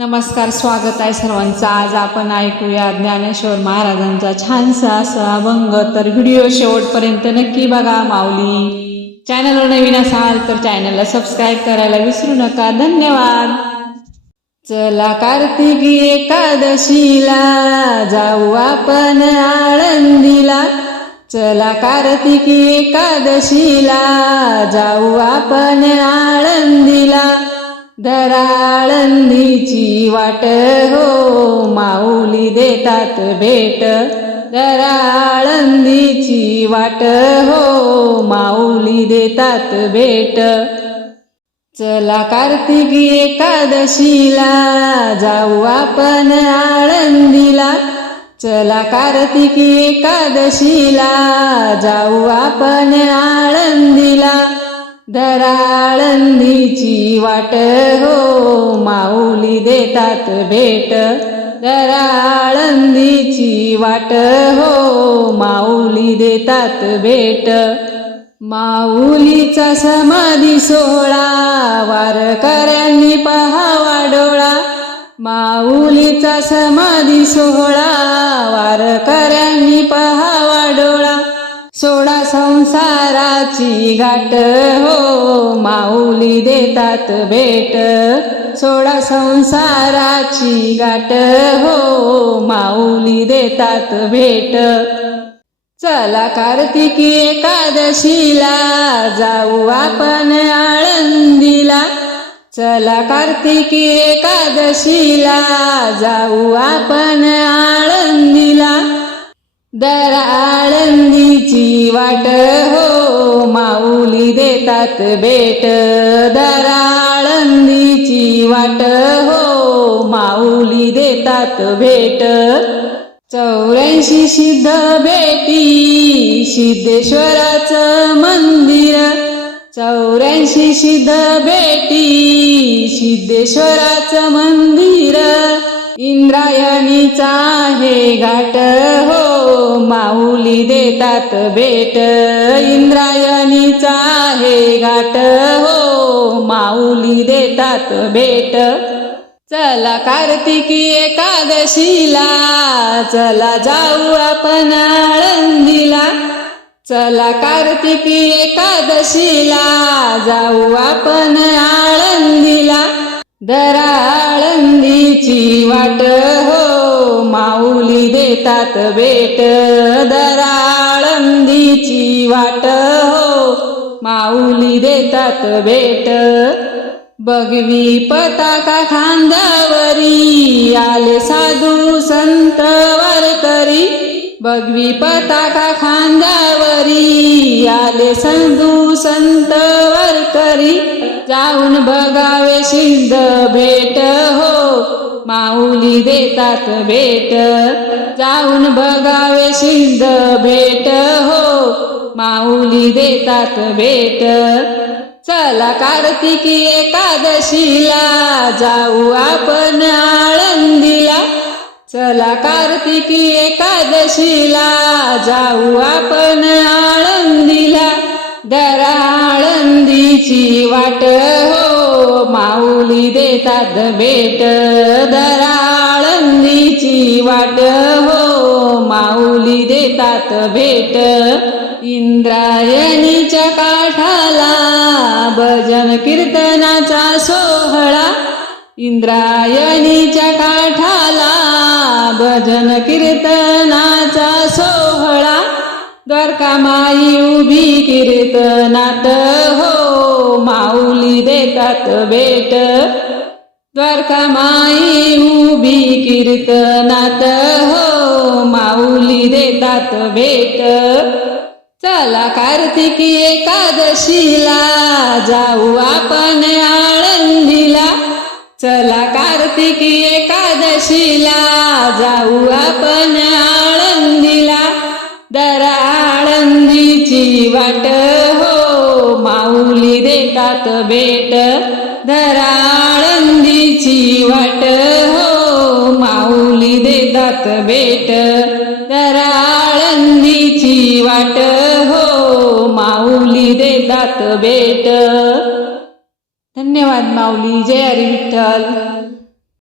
नमस्कार स्वागत आहे सर्वांचं. आज आपण ऐकूया ज्ञानेश्वर महाराजांचा छानसा असा अभंग तर व्हिडिओ शेवटपर्यंत नक्की बघा माऊली. चॅनलवर नवीन असाल तर चॅनलला सबस्क्राईब करायला विसरू नका. धन्यवाद. चला कार्तिकी एकादशीला जाऊ आपण आळंदीला. चला कार्तिकी एकादशीला जाऊ आपण आळंदीला. दराळंदीची वाट हो माऊली देतात भेट. दराळंदीची वाट हो माऊली देतात भेट. चला कार्तिकी एकादशीला जाऊ आपण आळंदीला. चला कार्तिकी एकादशीला जाऊ आपण आळंदीला. दराळंदीची वाट हो माऊली देतात भेट. दराळंदीची वाट हो माऊली देतात भेट. माऊलीचा समाधी सोहळा वारकऱ्यांनी पहावा डोळा. माऊलीचा समाधी सोहळा वारकऱ्यांनी पहावा डोळा. सोडा संसाराची गाठ हो माऊली देतात भेट. सोडा संसाराची गाठ हो माऊली देतात भेट. चला कार्तिकी एकादशीला जाऊ आपण आळंदीला. चला कार्तिकी एकादशीला जाऊ आपण आळंदीला. दरा आळंदीची वाट हो माऊली देतात बेट दराळंदीची वाट हो माऊली देतात भेट. चौऱ्याऐंशी सिद्ध भेटी सिद्धेश्वराचं मंदिर. चौऱ्याऐंशी सिद्ध भेटी सिद्धेश्वराचं मंदिर. इंद्रायणीचा आहे घाट हो माऊली देतात भेट. इंद्रायणीचा आहे घाट. हो माऊली देतात भेट. चला कार्तिकी एकादशीला चला जाऊ आपण आळंदीला. चला कार्तिकी एकादशीला जाऊ आपण आळंदीला. दराळंदीची वाट येतात बेट भेट. दराळंदीची वाट हो. माऊली देतात भेट. बघवी पताका खांद्यावरी आले साधू संत वारकरी बघवी पताका खांद्यावरी आले साधू संत वारकरी जाऊन बघावे सिद्ध भेट हो. माऊली देतात भेट. जाऊन बघावे शिंद भेट. हो माऊली देतात भेट. चला कार्तिकी एकादशीला जाऊ आपण आळंदीला. चला कार्तिकी एकादशीला जाऊ आपण आळंदीला. दरा आळंदीची वाट हो. माऊली देतात भेट दराळंदीची वाट. हो माऊली देतात भेट इंद्रायणीच्या काठाला भजन कीर्तनाचा सोहळा. इंद्रायणीच्या काठाला भजन कीर्तनाचा सोहळा. द्वारका माई उभी कीर्तनात हो माऊली देतात भेट. द्वारका माई उभी कीर्तनात हो माऊली देतात भेट. चला कार्तिकी एकादशीला जाऊ आपण आळंदीला. चला कार्तिकी एकादशीला जाऊ आपण देतात बेट दर आळंदीची वाट. हो माऊली देतात बेट दर वाट. हो माऊली देतात बेट धन्यवाद माऊली. जय हरी विठ्ठल.